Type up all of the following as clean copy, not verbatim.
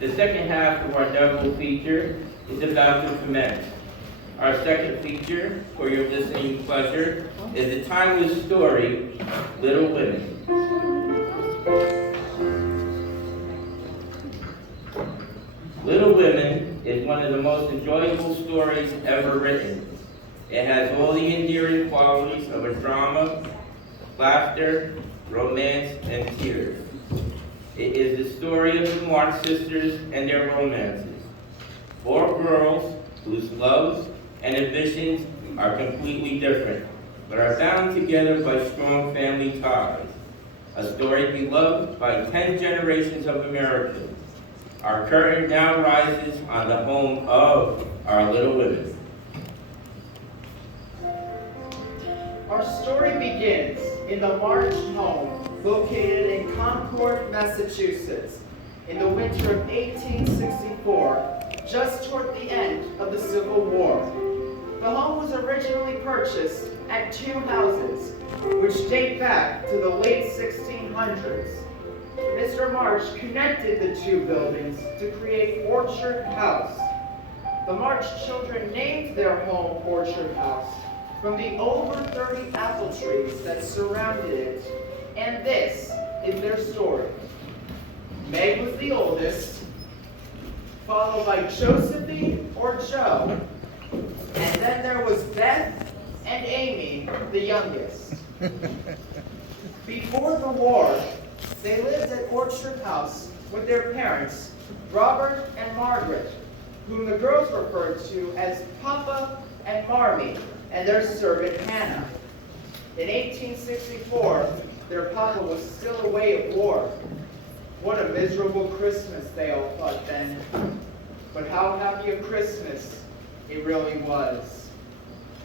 The second half of our double feature is about to commence. Our second feature, for your listening pleasure, is the timeless story, Little Women. Little Women is one of the most enjoyable stories ever written. It has all the endearing qualities of a drama, laughter, romance, and tears. It is the story of the March sisters and their romances. Four girls whose loves and ambitions are completely different, but are bound together by strong family ties. A story beloved by 10 generations of Americans. Our curtain now rises on the home of our Little Women. Our story begins in the March home located in Concord, Massachusetts, in the winter of 1864, just toward the end of the Civil War. The home was originally purchased at two houses, which date back to the late 1600s. Mr. March connected the two buildings to create Orchard House. The March children named their home Orchard House from the over 30 apple trees that surrounded it, and this is their story. Meg was the oldest, followed by Josephine or Jo, and then there was Beth and Amy, the youngest. Before the war, they lived at Orchard House with their parents, Robert and Margaret, whom the girls referred to as Papa and Marmee, and their servant Hannah. In 1864, their papa was still away at war. What a miserable Christmas, they all thought then. But how happy a Christmas it really was.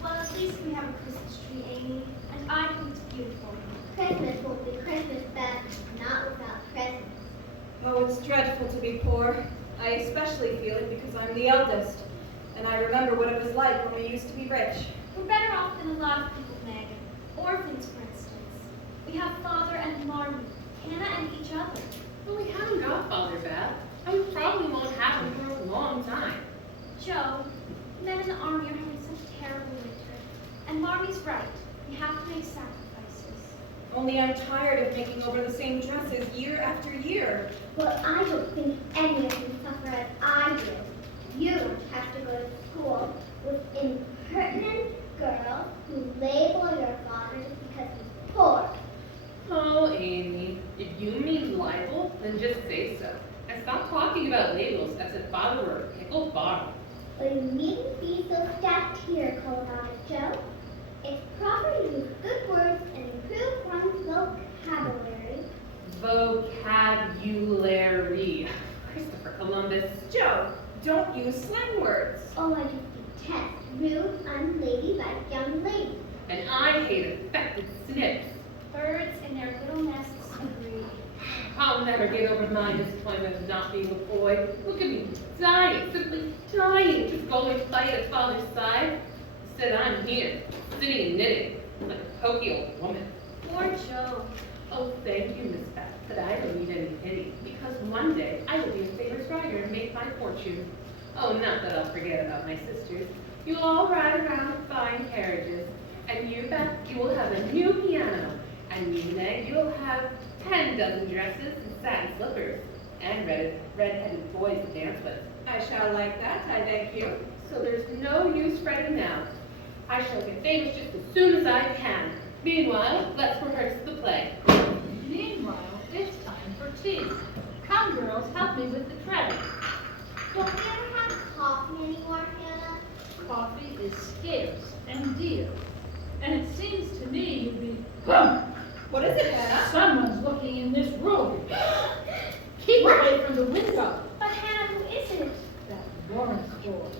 Well, at least we have a Christmas tree, Amy, and I think it's beautiful. Christmas won't be Christmas, Beth, not without presents. Oh, it's dreadful to be poor. I especially feel it because I'm the eldest, and I remember what it was like when we used to be rich. We're better off than a lot of people, Meg. Orphans, for instance. We have Father and Marmee, Hannah and each other. Well, we haven't got Father, Beth. And we probably won't have him for a long time. Joe, men in the army are having such a terrible winter. And Marmee's right. We have to make sacrifices. Only I'm tired of making over the same dresses year after year. Well, I don't think any of you suffer as I do. You have to go to school with impertinent girls who label your father just because he's poor. Oh, Amy, if you mean libel, then just say so. And stop talking about labels as if Father were a pickled bottle. But you needn't be so satirical about it, Joe. It's proper to use good words and improve one's vocabulary. Vocabulary. Christopher Columbus. Joe, don't use slang words. Oh, I just detest rude, unladylike young ladies. And I hate affected snips. Birds in their little nests agree. I'll never get over my disappointment of not being a boy. Look at me, dying, simply dying to go and fight at Father's side. Instead, I'm here, sitting and knitting, like a poky old woman. Poor Joe. Oh, thank you, Miss Beth, but I don't need any pity, because one day I will be a famous writer and make my fortune. Oh, not that I'll forget about my sisters. You'll all ride around in fine carriages, and you, Beth, you will have a new piano, and you, Meg, you'll have 10 dozen dresses and satin slippers, and red-headed boys to dance with. I shall like that, I thank you. So there's no use fretting now. I shall get famous just as soon as I can. Meanwhile, let's rehearse the play. Meanwhile, it's time for tea. Come, girls, help me with the tray. Don't we ever have coffee anymore, Hannah? Coffee is scarce and dear. And it seems to me you'd be... What is it, Hannah? Someone's looking in this room. Keep away from the window. But Hannah, who is it? That Lawrence boy.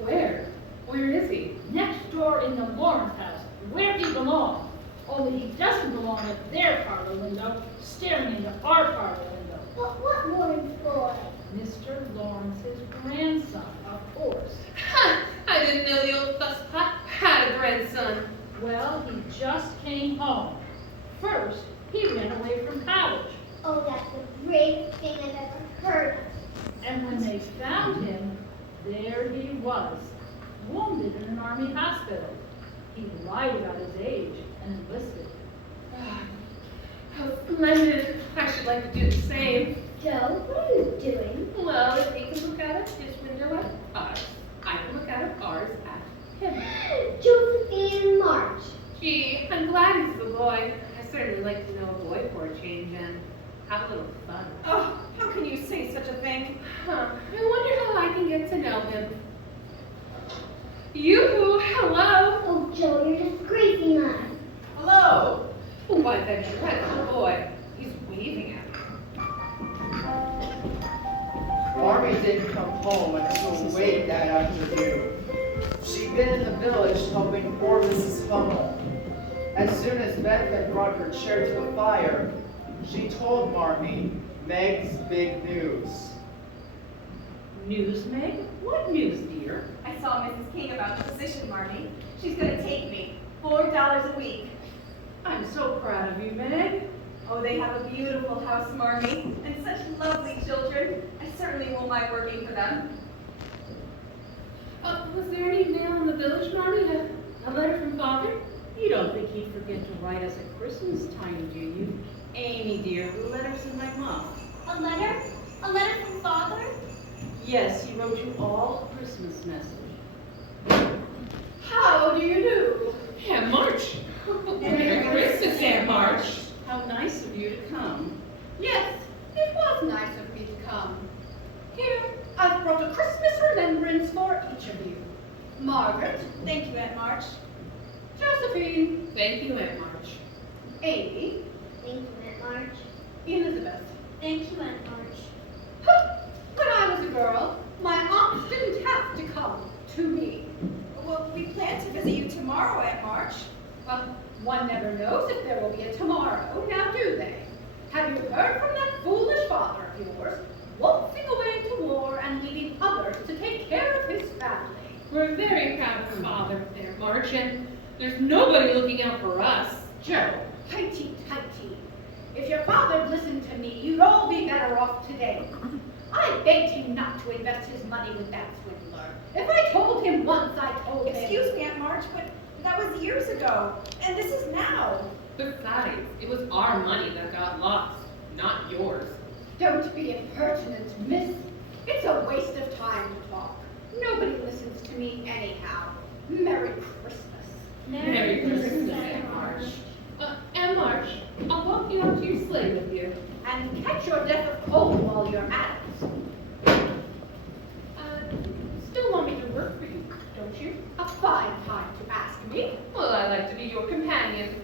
Where? Where is he? Next door in the Lawrence house, where he belongs. Only he doesn't belong at their parlor window, staring into our parlor window. But what Lawrence boy? Mr. Lawrence's grandson, of course. Ha! I didn't know the old fusspot had a grandson. Well, he just came home. First, he ran away from college. Oh, that's the bravest thing I've ever heard of. And when they found him, there he was, wounded in an army hospital. He lied about his age and enlisted. How splendid. I should like to do the same. Joe, what are you doing? Well, if he can look out of his window at us, I can look out of ours at him. Josephine March. Gee, I'm glad he's a boy. I certainly like to know a boy for a change and have a little fun. Oh, how can you say such a thing? Huh. I wonder how I can get to know him. Yoo-hoo, hello. Oh, Joe, you're disgracing us. Hello! Why, that dreadful boy. He's waving at me. Marmy didn't come home until late that afternoon. She'd been in the village helping poor Mrs. Hummel. As soon as Beth had brought her chair to the fire, she told Marmy Meg's big news. News, Meg? What news, dear? I saw Mrs. King about the position, Marmy. She's going to take me. $4 a week. I'm so proud of you, Meg. Oh, they have a beautiful house, Marmy, and such lovely children. I certainly won't mind working for them. Was there any mail in the village, Marmy? A letter from Father? You don't think he'd forget to write us at Christmas time, do you? Amy, dear, the letter's in my muff. A letter? A letter from Father? Yes, he wrote you all a Christmas message. How do you do? Aunt March. Merry Christmas, Aunt March. How nice of you to come. Yes, it was nice of me to come. Here, I've brought a Christmas remembrance for each of you. Margaret, Thank you, Aunt March. Josephine, Thank you, Aunt March. Amy, Thank you, Aunt March. Elizabeth. Thank you, Aunt March. When I was a girl, my aunts didn't have to come to me. Well, we plan to visit you tomorrow, Aunt March. Well, one never knows if there will be a tomorrow, now do they? Have you heard from that foolish father of yours, waltzing away to war and leaving others to take care of his family? We're very proud of Father, Aunt March, and there's nobody looking out for us. Joe, tighty, tighty. If your father'd listened to me, you'd all be better off today. I begged him not to invest his money with that swindler. If I told him once, I told him. Excuse me, Aunt March, but that was years ago, and this is now. Besides, it was our money that got lost, not yours. Don't be impertinent, miss. It's a waste of time to talk. Nobody listens to me anyhow. Merry Christmas. Merry Christmas, Aunt March. Aunt March, I'll walk you out to your sleigh with you. And catch your death of cold while you're at it. Still want me to work for you, don't you? A fine time to ask me. Well, I like to be your companion.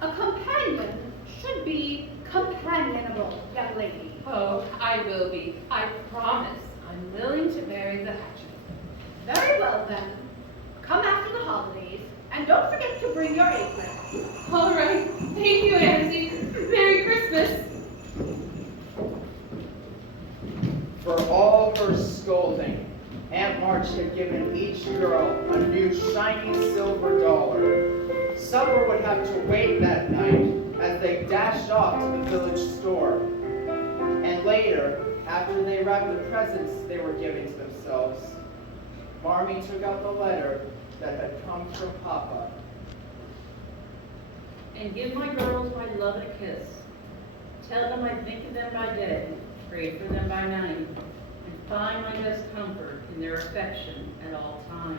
A companion should be companionable, young lady. Oh, I will be. I promise. I'm willing to bury the hatchet. Very well then. Come after the holidays, and don't forget to bring your apron. All right. Thank you, Auntie. Merry Christmas. For all her scolding, Aunt March had given each girl a new shiny silver dollar. Supper would have to wait that night as they dashed off to the village store. And later, after they wrapped the presents they were giving to themselves, Marmy took out the letter that had come from Papa. And give my girls my love and a kiss. Tell them I think of them by day, pray for them by night, and find my best comfort in their affection at all times.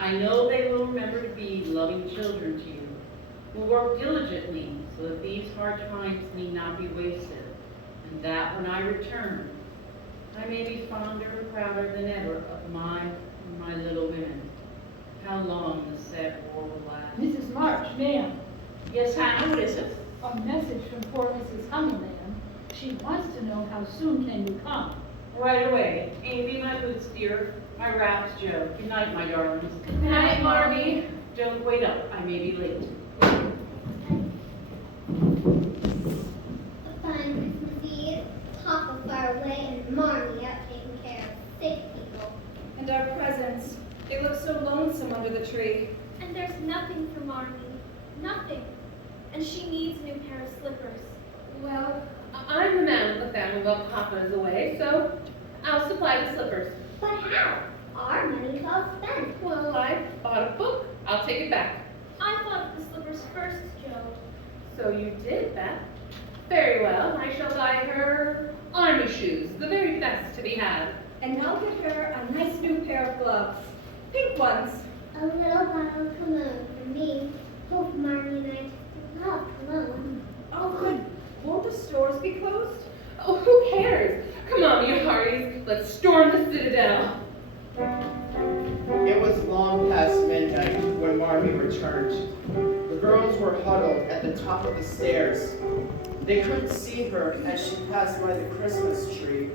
I know they will remember to be loving children to you, who work diligently so that these hard times need not be wasted, and that when I return, I may be fonder and prouder than ever of my little women. How long this sad war will last. Mrs. March, ma'am, Yes, Hannah, what is it? a message from poor Mrs. Hummel, ma'am. She wants to know how soon can you come? Right away. Amy, my boots, dear. My wraps, Joe. Good night, my darlings. Good night, Marmy. Don't wait up. I may be late. A fine Christmas Eve. Papa far away and Marmy out taking care of sick people. And our presents. They look so lonesome under the tree. And there's nothing for Marmy. Nothing. And she needs a new pair of slippers. Well, I'm the man of the family while Papa is away, so I'll supply the slippers. But how? Our money's all spent. Well, I bought a book. I'll take it back. I thought of the slippers first, Joe. So you did, Beth? Very well. I shall buy her army shoes, the very best to be had. And I'll get her a nice new pair of gloves. Pink ones. A little bottle of cologne for me. Hope Marmy and I love cologne. Oh, good. Won't the stores be closed? Oh, who cares? Come on, you hearties. Let's storm the citadel. It was long past midnight when Marmy returned. The girls were huddled at the top of the stairs. They couldn't see her as she passed by the Christmas tree,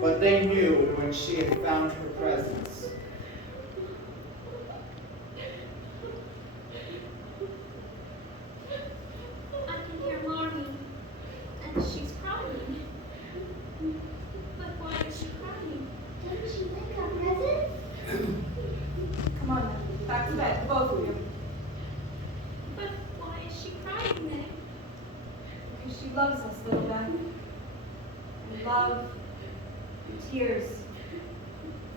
but they knew when she had found her presents. I can hear Marmy, and she's crying. But why is she crying? Don't you like our presents? Come on now. Back to bed, both of you. But why is she crying, Meg? Because she loves us, little Beth. And love and tears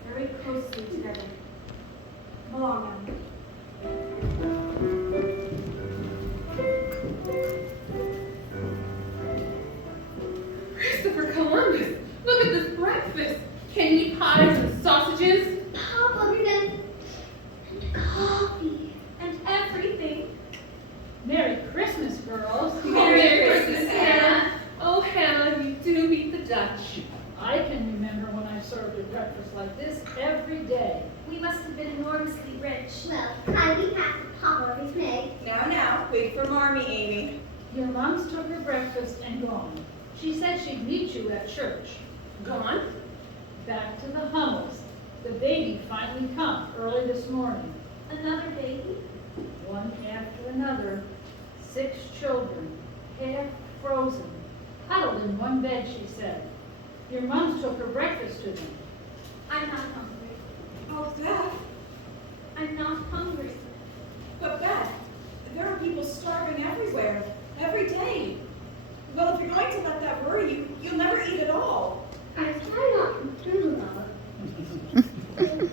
very closely together. Come along now. Christopher Columbus, look at this breakfast. Candy pies and sausages. Papa, and coffee. And everything. Merry Christmas, girls. Merry Christmas, Hannah. Oh, Hannah, you do beat the Dutch. I can remember when I served a breakfast like this every day. We must have been enormously rich. Well, kindly pass the Papa of his Meg. Now, wait for Marmy, Amy. Your moms took her breakfast and gone. She said she'd meet you at church. Gone? Back to the Hummels. The baby finally come early this morning. Another baby? One after another. 6 children, half frozen, huddled in one bed, she said. Your moms took her breakfast to them. I'm not hungry. Oh, Beth. I'm not hungry. But Beth, there are people starving everywhere, every day. Well, if you're going to let that worry you, you'll never eat at all. I try not to do that.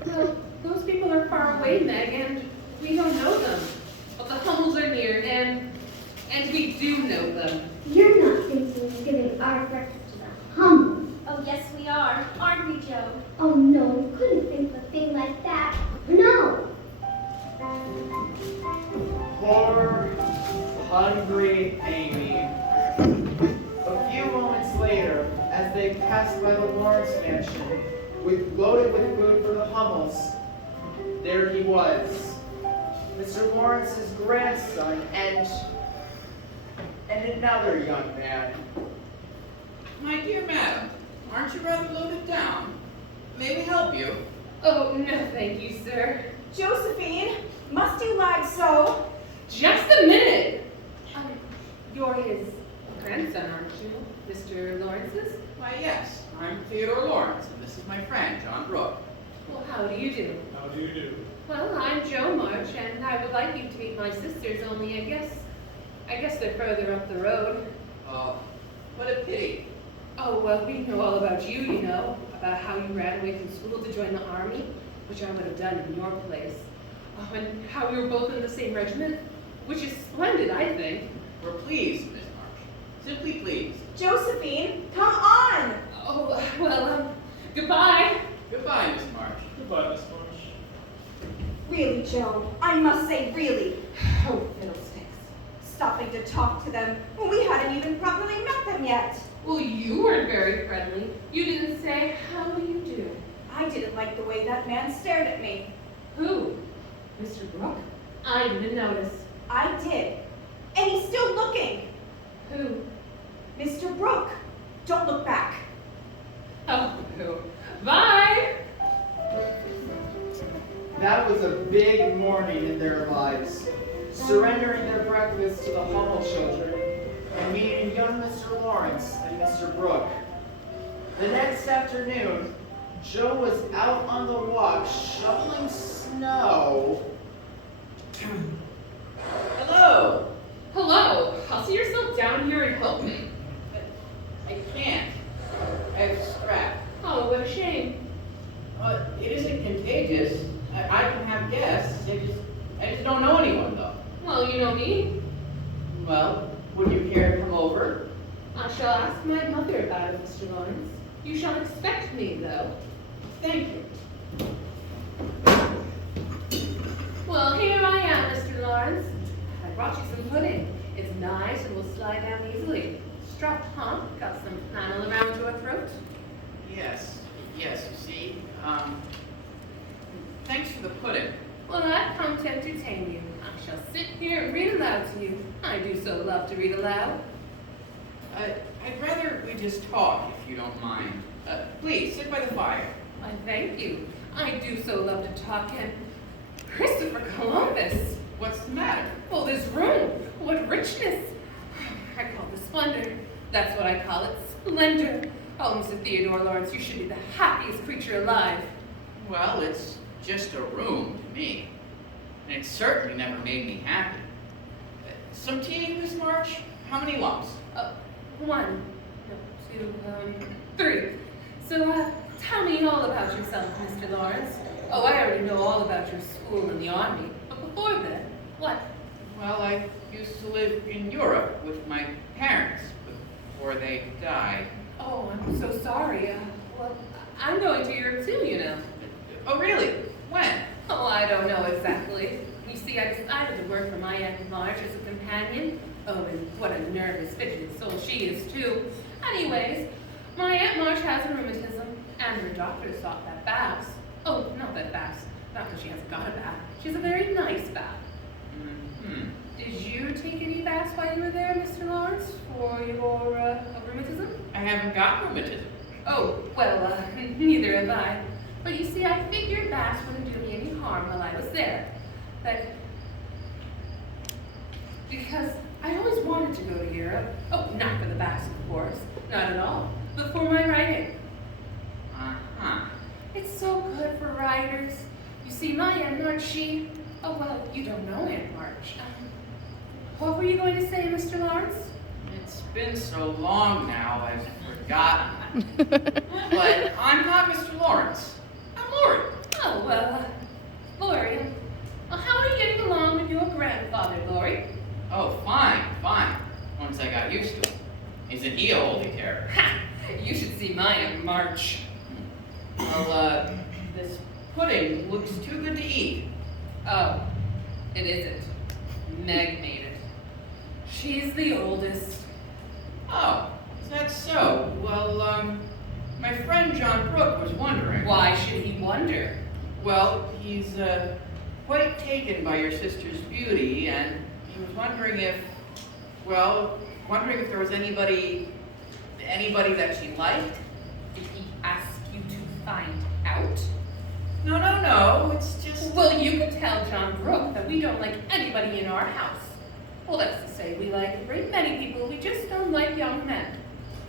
Well, those people are far away, Meg, and we don't know them. But the Hummels are near, and we do know them. You're not thinking of giving our breakfast to the Hummels. Oh, yes, we are. Aren't we, Joe? Oh no, you couldn't think of a thing like that. No. Poor, hungry Amy. A few moments later, as they passed by the Lawrence mansion, loaded with food for the Hummels, there he was, Mr. Lawrence's grandson, and another young man. My dear madam, aren't you rather loaded down? May we help you? Oh, no, thank you, sir. Josephine, must you lie so? Just a minute. You're his grandson, aren't you, Mr. Lawrence's? Why, yes, I'm Theodore Lawrence, and this is my friend, John Brooke. Well, how do you do? How do you do? Well, I'm Joe March, and I would like you to meet my sisters, only I guess they're further up the road. Oh, what a pity. Oh, well, we know all about you, you know, about how you ran away from school to join the army, which I would have done in your place. Oh, and how we were both in the same regiment, which is splendid, I think. We're pleased, Miss Marsh. Simply pleased. Josephine, come on! Oh, well, goodbye. Goodbye, Miss Marsh. Goodbye, Miss Marsh. Really, Joe, I must say really. Oh, fiddlesticks. Stopping to talk to them when we hadn't even properly met them yet. Well, you weren't very friendly. You didn't say, how do you do? I didn't like the way that man stared at me. Who? Mr. Brooke? I didn't notice. I did. And he's still looking. Who? Mr. Brooke, don't look back. Oh, who? Bye! That was a big morning in their lives, surrendering their breakfast to the Hummel children and meeting young Mr. Lawrence and Mr. Brooke. The next afternoon, Joe was out on the walk shoveling snow. Hello. Hello. I'll see yourself down here and help me. I can't. I have strap. Oh, what a shame. shall expect me, though. Thank you. Well, here I am, Mr. Lawrence. I brought you some pudding. It's nice and will slide down easily. Strop, huh? Got some flannel around your throat? Yes, you see, thanks for the pudding. Well, I've come to entertain you. I shall sit here and read aloud to you. I do so love to read aloud. I'd rather we just talk, if you don't mind. Please, sit by the fire. I thank you. I do so love to talk, and Christopher Columbus. What's the matter? Oh, this room. What richness. I call it splendor. That's what I call it. Splendor. Oh, Mr. Theodore Lawrence, you should be the happiest creature alive. Well, it's just a room to me. And it certainly never made me happy. Some tea, Miss March? How many lumps? 1, 2, 3. So, tell me all about yourself, Mr. Lawrence. Oh, I already know all about your school and the army. But before then, what? Well, I used to live in Europe with my parents before they died. Oh, I'm so sorry. Well, I'm going to Europe too, you know. Oh, really? When? Oh, I don't know exactly. You see, I decided to work for my Aunt March as a companion. Oh, and what a nervous, fidgety soul she is, too. Anyways, my Aunt March has rheumatism, and her doctors thought that baths. Oh, not that baths. Not that she hasn't got a bath. She has a very nice bath. Mm-hmm. Did you take any baths while you were there, Mr. Lawrence, for your rheumatism? I haven't got rheumatism. Oh, well, neither have I. But you see, I figured baths wouldn't do me any harm while I was there. Because I always wanted to go to Europe. Oh, not for the baths, of course. Not at all. But for my writing. Uh-huh. It's so good for writers. You see, my Aunt March, oh, well, you don't know Aunt March. What were you going to say, Mr. Lawrence? It's been so long now, I've forgotten. But I'm not Mr. Lawrence. I'm Lori. Oh, well, Lori, how are you getting along with your grandfather, Lori? Oh, fine. Once I got used to him. Isn't he a holy terror? Ha! You should see my Aunt March. Well, this pudding looks too good to eat. Oh, it isn't. Meg made it. She's the oldest. Oh, is that so? Well, my friend John Brooke was wondering. Why should he wonder? Well, he's quite taken by your sister's beauty, and he was wondering if there was anybody that she liked. Did he ask you to find out? No, it's just... Well, you could tell John Brooke that we don't like anybody in our house. Well, that's to say, we like a great many people, we just don't like young men.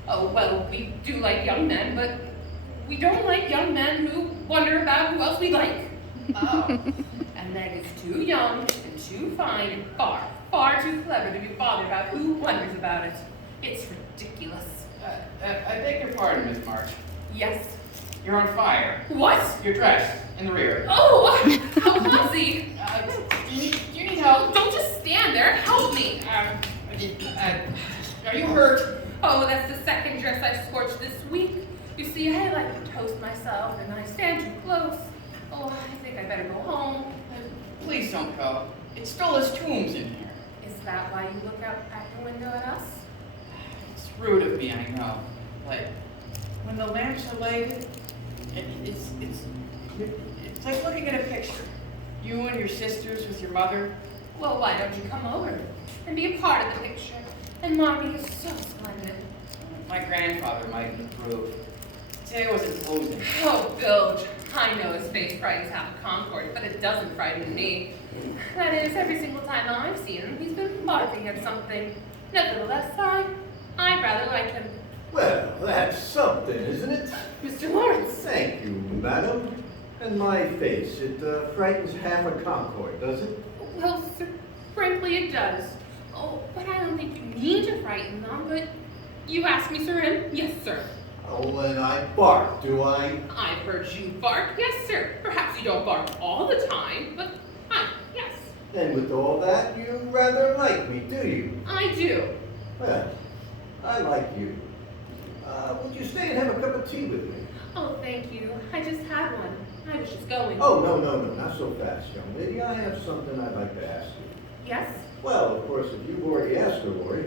Oh, well, we do like young men, but we don't like young men who wonder about who else we like. Oh. And Meg is too young and too fine and far too clever to be bothered about who wonders about it. It's ridiculous. I beg your pardon, Miss March. Yes. You're on fire. What? Your dress, in the rear. Oh, how fuzzy. Do you need help? Don't just stand there. Help me. Are you hurt? Oh, that's the second dress I scorched this week. You see, I like to toast myself, and I stand too close. Oh, I think I better go home. Please don't go. It's still as tombs in here. Is that why you look out at the window at us? It's rude of me, I know. But when the lamps are lighted, it's like looking at a picture. You and your sisters with your mother. Well, why don't you come over and be a part of the picture? And Mommy is so splendid. My grandfather might approve. Say I wasn't posing. Oh, Bilge, I know his face frightens half of Concord, but it doesn't frighten me. That is, every single time I've seen him, he's been barking at something. Nevertheless, I rather like him. Well, that's something, isn't it? Mr. Lawrence. Thank you, madam. And my face, it frightens half a Concord, does it? Well, sir, frankly, it does. Oh, but I don't think you mean to frighten them, but you asked me, sir, and yes, sir. Oh, and I bark, do I? I've heard you bark, yes, sir. Perhaps you don't bark all the time, but yes. And with all that, you rather like me, do you? I do. Well, I like you. Would you stay and have a cup of tea with me? Oh, thank you. I just had one. I was just going. Oh, no, not so fast, young lady. I have something I'd like to ask you. Yes? Well, of course, if you've already asked her, Lori.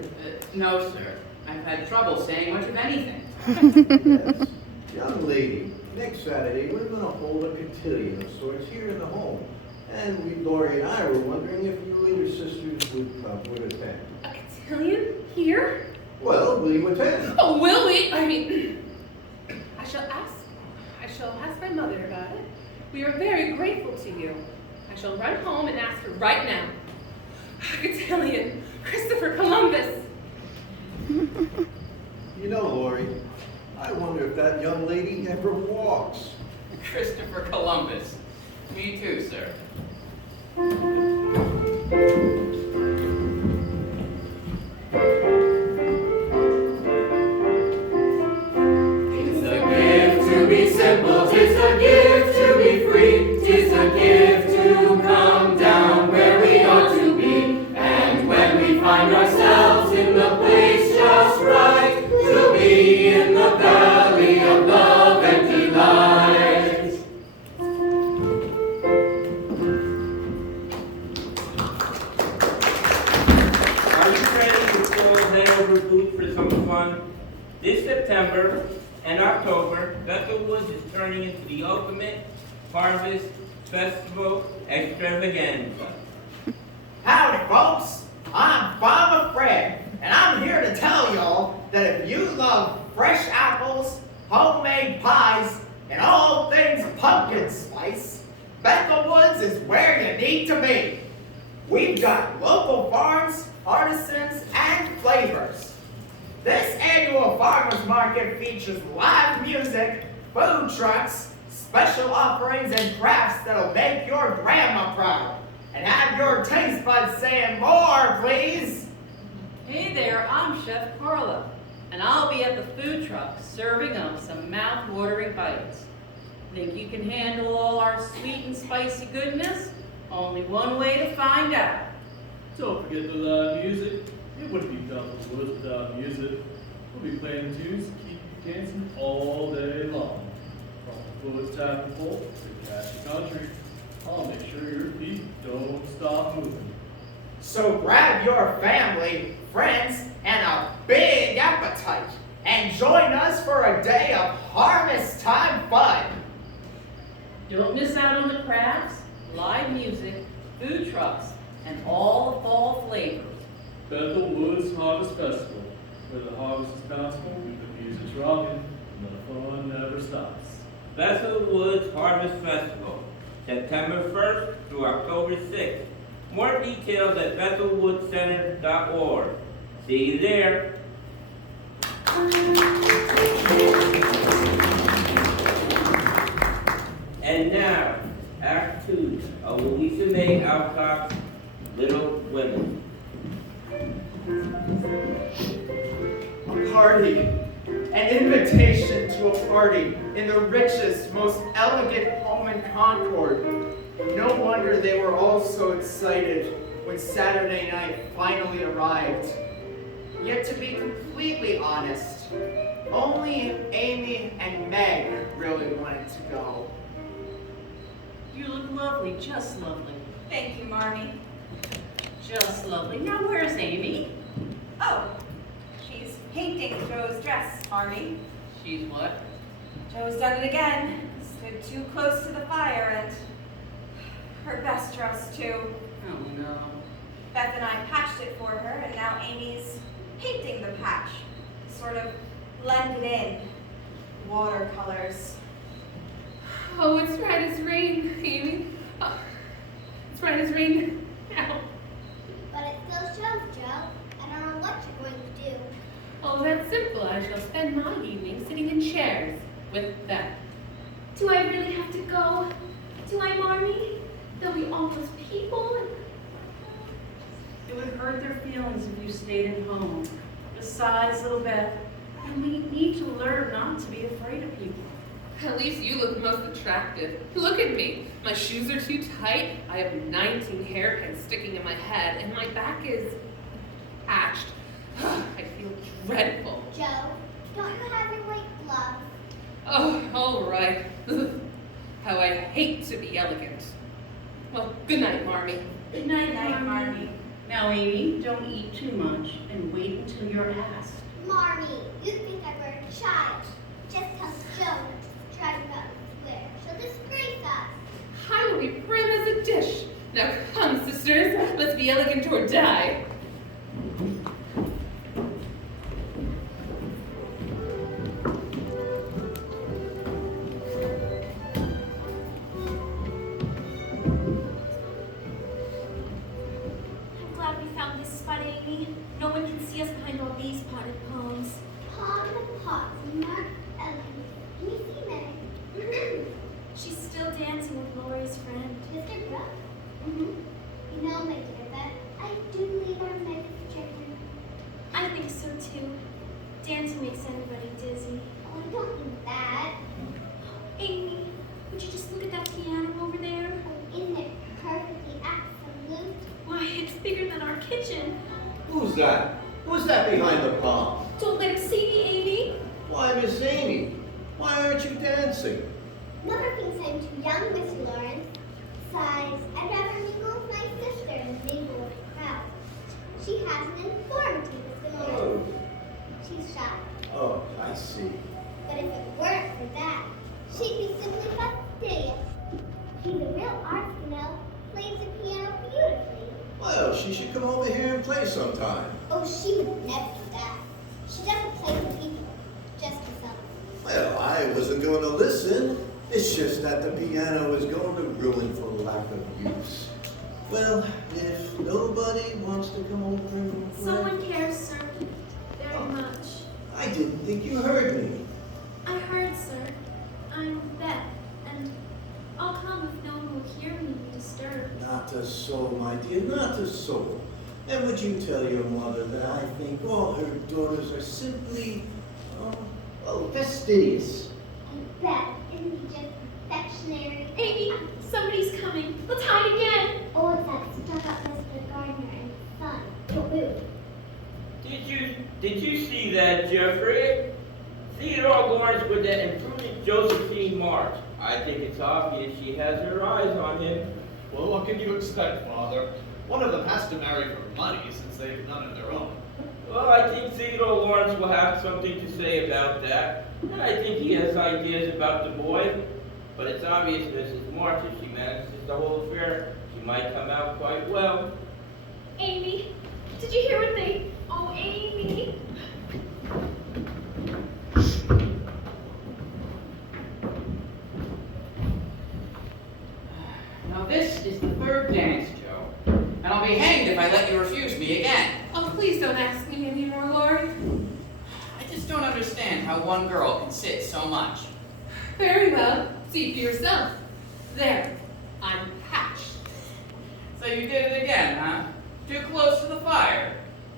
No, sir. I've had trouble saying much of anything. Yes. Young lady, next Saturday, we're going to hold a cotillion of sorts here in the home. And Lori and I were wondering if you and your sisters would attend. A cotillion? Here? Well, will you attend? Oh, will we? I mean, I shall ask my mother about it. We are very grateful to you. I shall run home and ask her right now. Cotillion, Christopher Columbus. You know, Lori, I wonder if that young lady ever walks. Christopher Columbus. Me too, sir. Tis a gift to be simple, tis a gift to be free, tis a gift to come down where we ought to be, and when we find ourselves in the place just right, to be in the valley of love and delight. Are you ready to pull head over boots for some fun? This September and October, Bethel Woods is turning into the ultimate harvest festival extravaganza. Howdy, folks. I'm Farmer Fred, and I'm here to tell y'all that if you love fresh apples, homemade pies, and all things pumpkin spice, Bethel Woods is where you need to be. We've got local farms, artisans, and flavors. This annual farmers market features live music, food trucks, special offerings, and crafts that'll make your grandma proud. And have your taste buds saying more, please. Hey there, I'm Chef Carla, and I'll be at the food truck serving up some mouth-watering bites. Think you can handle all our sweet and spicy goodness? Only one way to find out. Don't forget the live music. It wouldn't be Bethel Woods without music. We'll be playing tunes to keep you dancing all day long. From the Woods Tavern Folk to Cashy Country, I'll make sure your feet don't stop moving. So grab your family, friends, and a big appetite, and join us for a day of harvest time fun. Don't miss out on the crafts, live music, food trucks, and all the fall flavors. Bethel Woods Harvest Festival, where the harvest is bountiful, the music's rocking, and the fun never stops. Bethel Woods Harvest Festival, September 1st through October 6th. More details at bethelwoodcenter.org. See you there. And now, Act 2 of Louisa May Alcott's Little Women. A party, an invitation to a party in the richest, most elegant home in Concord. No wonder they were all so excited when Saturday night finally arrived. Yet to be completely honest, only Amy and Meg really wanted to go. You look lovely, just lovely. Thank you, Marmee. Just lovely. Now, where's Amy? Oh, she's painting Joe's dress, Marmee. She's what? Joe's done it again. Stood too close to the fire and her best dress too. Oh, no. Beth and I patched it for her, and now Amy's painting the patch. Sort of blended in. Watercolors. Oh, it's right as rain, Amy. Oh, it's right as rain now. But it still shows, Joe. I don't know what you're going to do. Oh, that's simple. I shall spend my evening sitting in chairs with them. Do I really have to go? Do I, Marmee? There'll be all those people and... It would hurt their feelings if you stayed at home. Besides, little Beth, you need to learn not to be afraid of people. At least you look most attractive. Look at me. My shoes are too tight. I have 19 hairpins sticking in my head, and my back is patched. I feel dreadful. Joe, Don't you have your white gloves? Oh, all right. How I hate to be elegant. Well, good night, Marmee. Good night, Marmee. Now, Amy, don't eat too much and wait until you're asked. Marmee, you think I were a child. Just tell Joan to try to run square. She'll disgrace us. I will be prim as a dish. Now come, sisters, let's be elegant or die. I'm glad we found this spot, Amy. No one can see us behind all these potted palms. Palm the pots, Mark Ellen. Can you see Mary? She's still dancing with Lori's friend. Mr. Brooke? You know, my dear, that I do believe our men is children. I think so too. Dancing makes everybody dizzy. Oh, I don't mean that. Amy, would you just look at that piano over there? Oh, isn't it perfectly absolute? Why, it's bigger than our kitchen. Who's that? Who's that behind the palm? Don't let him see me, Amy. Why, Miss Amy, why aren't you dancing? Mother thinks I'm too young, Mr. Lawrence. Besides, I'd rather mingle with my sister than mingle with the crowd. She hasn't informed me, Mr. Lawrence. Oh, She's shy. oh, I see. But if it weren't for that, she'd be simply fastidious. She's a real artist, you know. Plays the piano beautifully. Well, she should come over here and play sometime. Oh, she would never do that. She doesn't play for people, just herself. Well, I wasn't going to listen. It's just that the piano is going to ruin for lack of use. Well, if nobody wants to come over and play... Someone cares, sir. Very much. I didn't think you heard me. I heard, sir. I'm Beth, and I'll come if no one will hear me be disturbed. Not a soul, my dear, not a soul. And would you tell your mother that I think all her daughters are simply, fastidious? And Beth, isn't he just affectionary? Amy, somebody's coming. Let's hide again. Oh, it's that stuck-up Mr. Gardner and his son. Don't move. Did you see that, Jeffrey? Theodore Lawrence with that imprudent Josephine March. I think it's obvious she has her eyes on him. Well, what can you expect, Father? One of them has to marry for money since they've none of their own. Well, I think Theodore Lawrence will have something to say about that. And I think he has ideas about the boy. But it's obvious Mrs. March, if she manages the whole affair, she might come out quite well. Amy, did you hear what they... Oh, Amy. Now this is the third dance, Joe. And I'll be hanged if I let you refuse me again. Oh, please don't ask me anymore, Lori. I just don't understand how one girl can sit so much. Very well. See for yourself. There. I'm hatched. So you did it again, huh? Too close to the fire.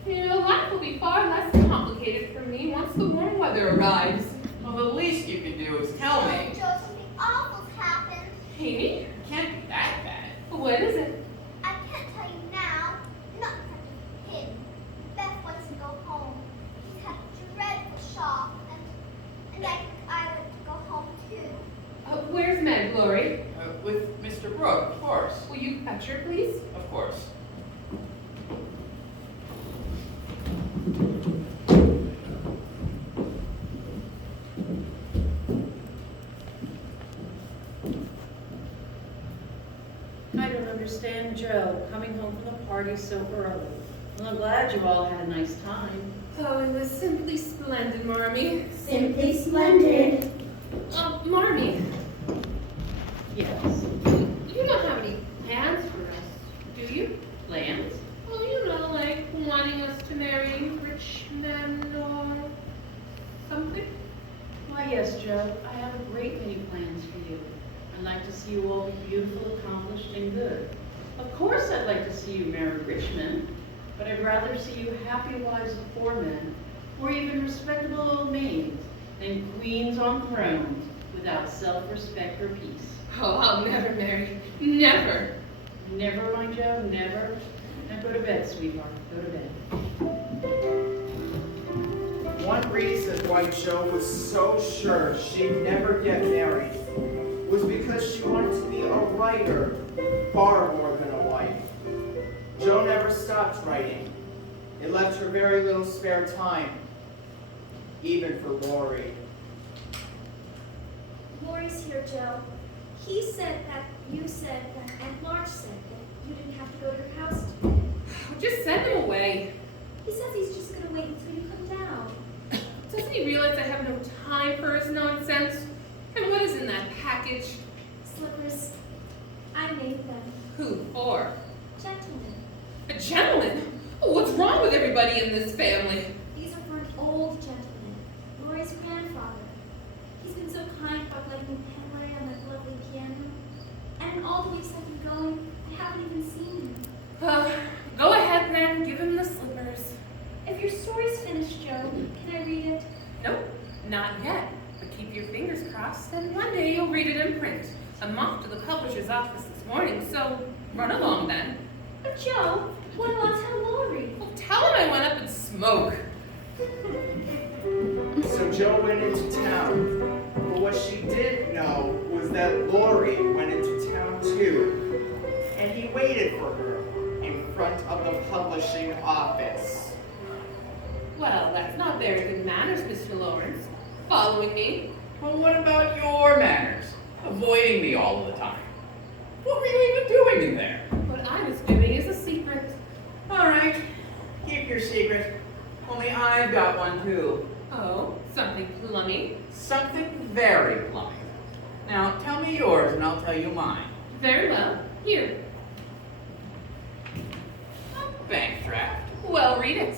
You know, life will be far less complicated for me once the warm weather arrives. Well, the least you can do is tell me. Joe, something awful's happened. Amy, It can't be that bad. what is it? I can't tell you now. Not such a kid. Beth wants to go home. She's had a dreadful shock, and I think I want to go home too. Where's Meg, Lori? With Mr. Brooke, of course. Will you fetch her, please? Of course. I don't understand Joe coming home from the party so early. Well, I'm glad you all had a nice time. Oh, it was simply splendid, Marmee. Simply splendid. Marmee, Yes. you don't have any plans for us, do you? Plans? Well, you know, like wanting us to marry rich men or something. Why, yes, Joe. I have a great many plans for you. I'd like to see you all be beautiful, accomplished, and good. Of course I'd like to see you marry rich men, but I'd rather see you happy wives of poor men, or even respectable old maids, than queens on thrones without self-respect or peace. Oh, I'll never marry. Never. Never, my Joe, never. Now go to bed, sweetheart. Go to bed. One reason why Jo was so sure she'd never get married was because she wanted to be a writer far more than a wife. Jo never stopped writing. It left her very little spare time, even for Lori. Lori's here, Joe. He said that you said that, and Marge said that you didn't have to go to her house today. Just send him away. He says he's just going to wait until you come down. Doesn't he realize I have no time for his nonsense? And what is in that package? Slippers. I made them. Who for? Gentlemen. A gentleman? Oh, what's wrong with everybody in this family? These are for an old gentleman, Lori's grandfather. He's been so kind about letting me pen away on that lovely piano. And in all the weeks I've been going, I haven't even seen him. Go ahead then, give him the slippers. If your story's finished, Joe, can I read it? Nope, not yet. But keep your fingers crossed, and one day you'll read it in print. I'm off to the publisher's office this morning, so run along then. But Joe, what do I tell Lori? Well, tell him I went up and smoked. So Jo went into town, but what she didn't know was that Lori went into town too, and he waited for her in front of the publishing office. Well, that's not very good manners, Mr. Lawrence. Following me? Well, what about your manners? Avoiding me all the time. What were you even doing in there? What I was doing is a secret. All right, keep your secret. Only I've got one too. Oh, something plummy? Something very plummy. Now, tell me yours and I'll tell you mine. Very well. Here. A bank draft. Well, read it.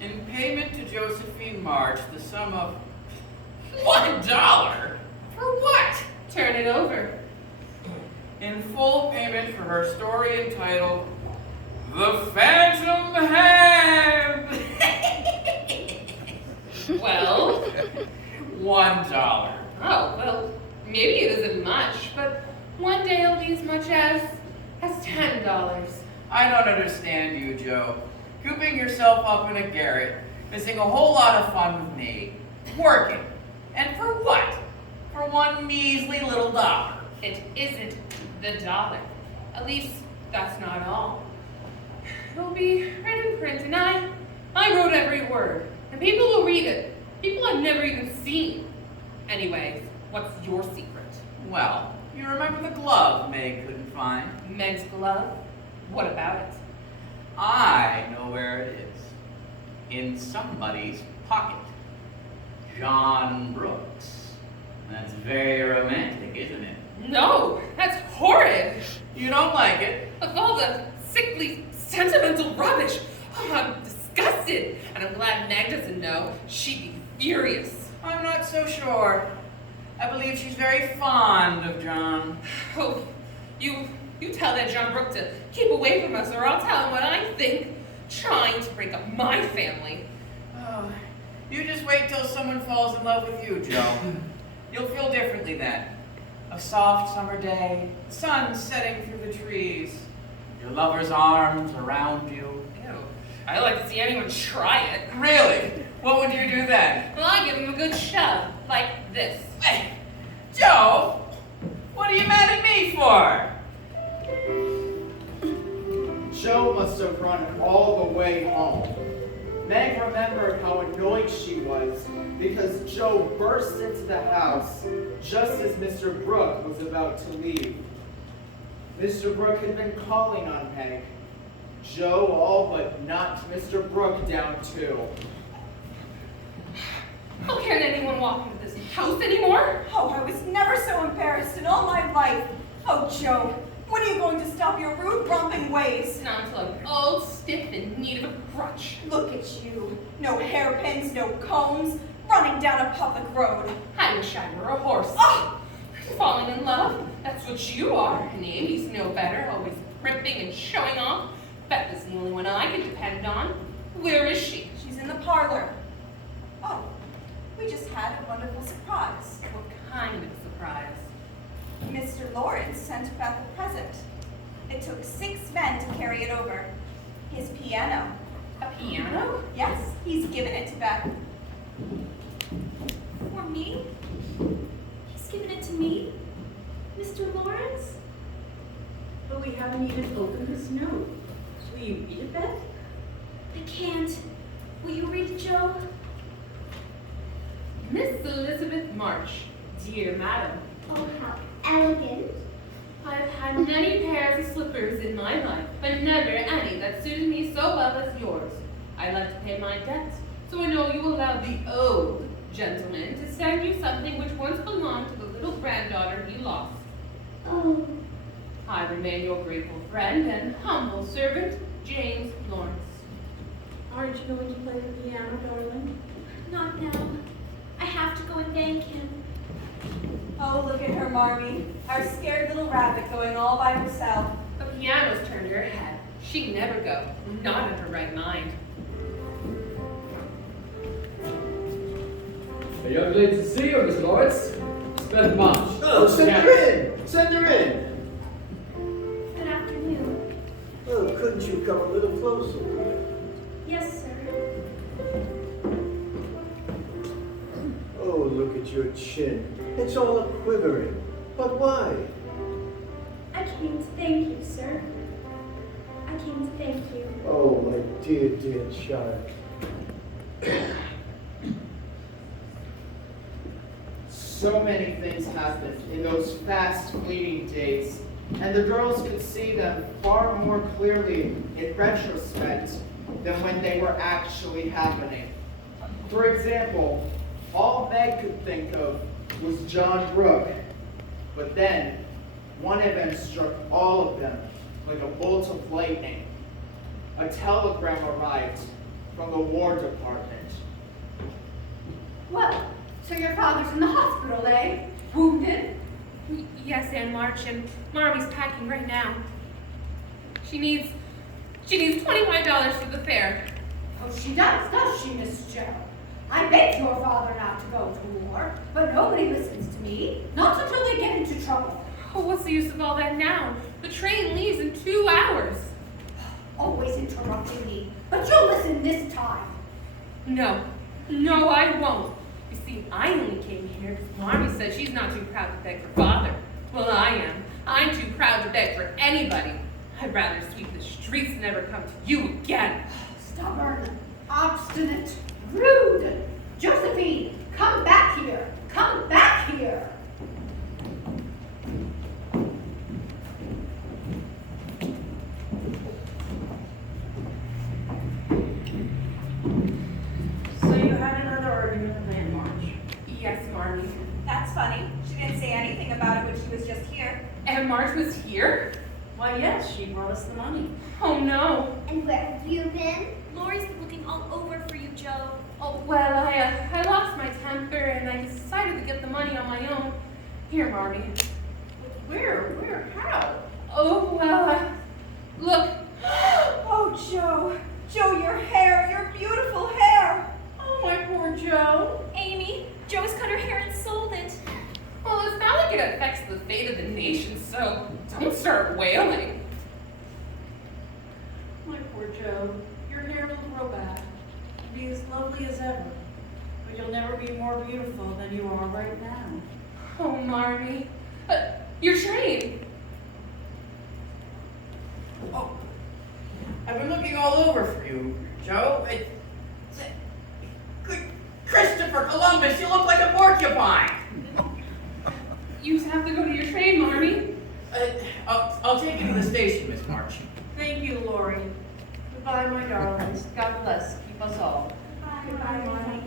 In payment to Josephine March, the sum of $1. For what? Turn it over. In full payment for her story entitled The Phantom Hand. Well? $1. Oh, well, maybe it isn't much, but one day it'll be as much as $10. I don't understand you, Joe. Cooping yourself up in a garret, missing a whole lot of fun with me, working. And for what? For one measly little dollar. It isn't the dollar. At least, that's not all. It'll be right in print, and I wrote every word. And people will read it. People I've never even seen. Anyways, what's your secret? Well, you remember the glove Meg couldn't find? Meg's glove? What about it? I know where it is. In somebody's pocket. John Brooks. That's very romantic, isn't it? No, that's horrid. You don't like it? Of all the sickly, sentimental rubbish, oh, I'm disgusted. And I'm glad Meg doesn't know. She'd be furious. I'm not so sure. I believe she's very fond of John. Oh, you tell that John Brooke to keep away from us, or I'll tell him what I think. Trying to break up my family. Oh, you just wait till someone falls in love with you, Joe. You'll feel differently then. A soft summer day, the sun setting through the trees, your lover's arms around you. Ew, I'd like to see anyone try it. Really? What would you do then? Well, I'd give him a good shove, like this. Hey, Joe, what are you mad at me for? Jo must have run all the way home. Meg remembered how annoyed she was because Jo burst into the house just as Mr. Brooke was about to leave. Mr. Brooke had been calling on Meg. Jo all but knocked Mr. Brooke down too. How can anyone walk into this house anymore? Oh, I was never so embarrassed in all my life. Oh, Joe, when are you going to stop your rude, romping ways? Not until I'm old, stiff, and in need of a crutch. Look at you. No hairpins, no combs, running down a public road. I wish I were a horse. Oh! Falling in love? That's what you are. And Amy's no better, always primping and showing off. Becca's the only one I can depend on. Where is she? She's in the parlor. Oh, we just had a wonderful surprise. What kind of surprise? Mr. Lawrence sent Beth a present. It took 6 men to carry it over. His piano. A piano? Yes, he's given it to Beth. For me? He's given it to me? Mr. Lawrence? But we haven't even opened this note. Will you read it, Beth? I can't. Will you read it, Joe? Miss Elizabeth March, dear madam, Oh, how elegant. I've had many pairs of slippers in my life, but never any that suited me so well as yours. I like to pay my debts, so I know you allow the old gentleman to send you something which once belonged to the little granddaughter he lost. Oh, I remain your grateful friend and humble servant, James Lawrence. Aren't you going to play the piano, darling? Not now. I have to go and thank him. Oh, look at her, Marmee. Our scared little rabbit going all by herself. The piano's turned her head. She'd never go, not in her right mind. A young lady to see you, Miss Lawrence. Spend much. Oh, send her in! Send her in! Good afternoon. Oh, couldn't you come a little closer? Yes, sir. Oh, look at your chin. It's all a-quivering. But why? I came to thank you, sir. I came to thank you. Oh, my dear, dear child. So many things happened in those fast fleeting days, and the girls could see them far more clearly in retrospect than when they were actually happening. For example, all Meg could think of was John Brooke, but then one event struck all of them like a bolt of lightning. A telegram arrived from the War Department. Well, so your father's in the hospital, eh? Wounded? Yes, Aunt March, and Marmie's packing right now. She needs $25 for the fare. Oh, she does she, Miss Joe? I begged your father not to go to war, but nobody listens to me. Not until they get into trouble. Oh, what's the use of all that now? The train leaves in 2 hours. Always interrupting me, but you'll listen this time. No, I won't. You see, I only came here because Marmie says she's not too proud to beg for father. Well, I am. I'm too proud to beg for anybody. I'd rather sweep the streets than ever come to you again. Stubborn, obstinate, rude. Josephine, come back here. Come back here. So you had another argument with Aunt March? Yes, Marmie. That's funny. She didn't say anything about it when she was just here. Aunt March was here? Why, yes, she brought us the money. Oh, no. And where have you been? Lori's been looking all over for you, Joe. Oh, well, I lost my temper and I decided to get the money on my own. Here, Marmie. Where, how? Oh, well, look. Oh, Joe. Joe, your hair, your beautiful hair. Oh, my poor Joe. Amy, Joe's cut her hair and sold it. Well, it's not like it affects the fate of the nation, so don't start wailing. My poor Joe, your hair will grow back. Be as lovely as ever. But you'll never be more beautiful than you are right now. Oh, Marmie. Your train. Oh, I've been looking all over for you, Joe. Christopher Columbus, you look like a porcupine. You have to go to your train, Marmie. I'll take you to the station, Miss March. Thank you, Lori. Goodbye, my darlings. God bless. Keep us all. Goodbye, Marmee.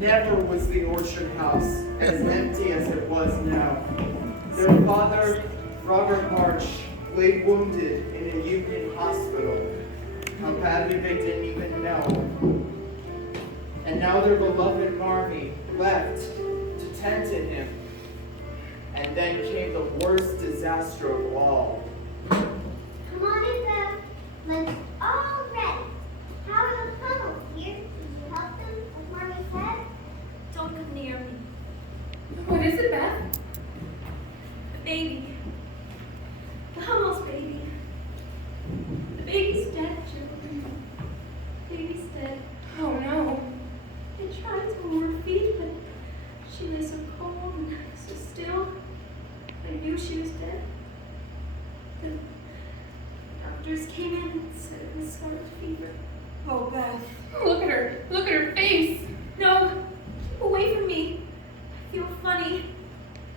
Never was the orchard house as empty as it was now. Their father, Robert March, lay wounded in a Union hospital. How badly they didn't even know. And now their beloved Marmee left to tend to him. And then came the worst disaster of all. Come on in, Beth. Lunch all ready. How are the puddles, dear? Did you help them, as Marmee said? Don't come near me. What is it, Beth? The baby. The Hummel's baby. The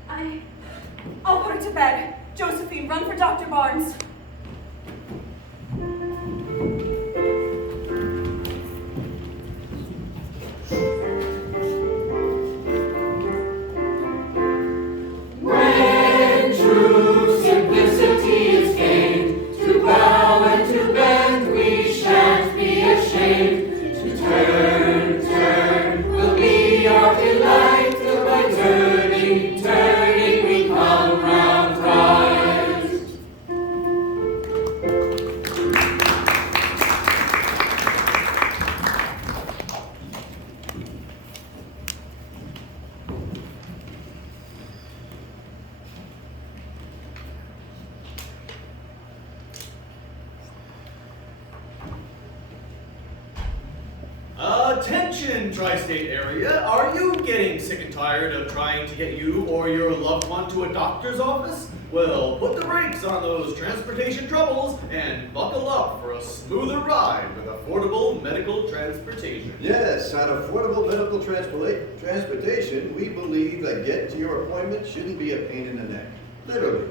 Honey, I'll put her to bed. Josephine, run for Dr. Barnes. When true simplicity is gained, to bow and to bend we shan't be ashamed. To turn will be our delight, till by turning we come round right. Attention, Tri-State area. Are you getting sick and tired of trying to get you or your loved one to a doctor's office? Well, put the brakes on those transportation troubles and buckle up for a smoother ride with affordable medical transportation. Yes, at Affordable Medical Transportation, we believe that getting to your appointment shouldn't be a pain in the neck. Literally.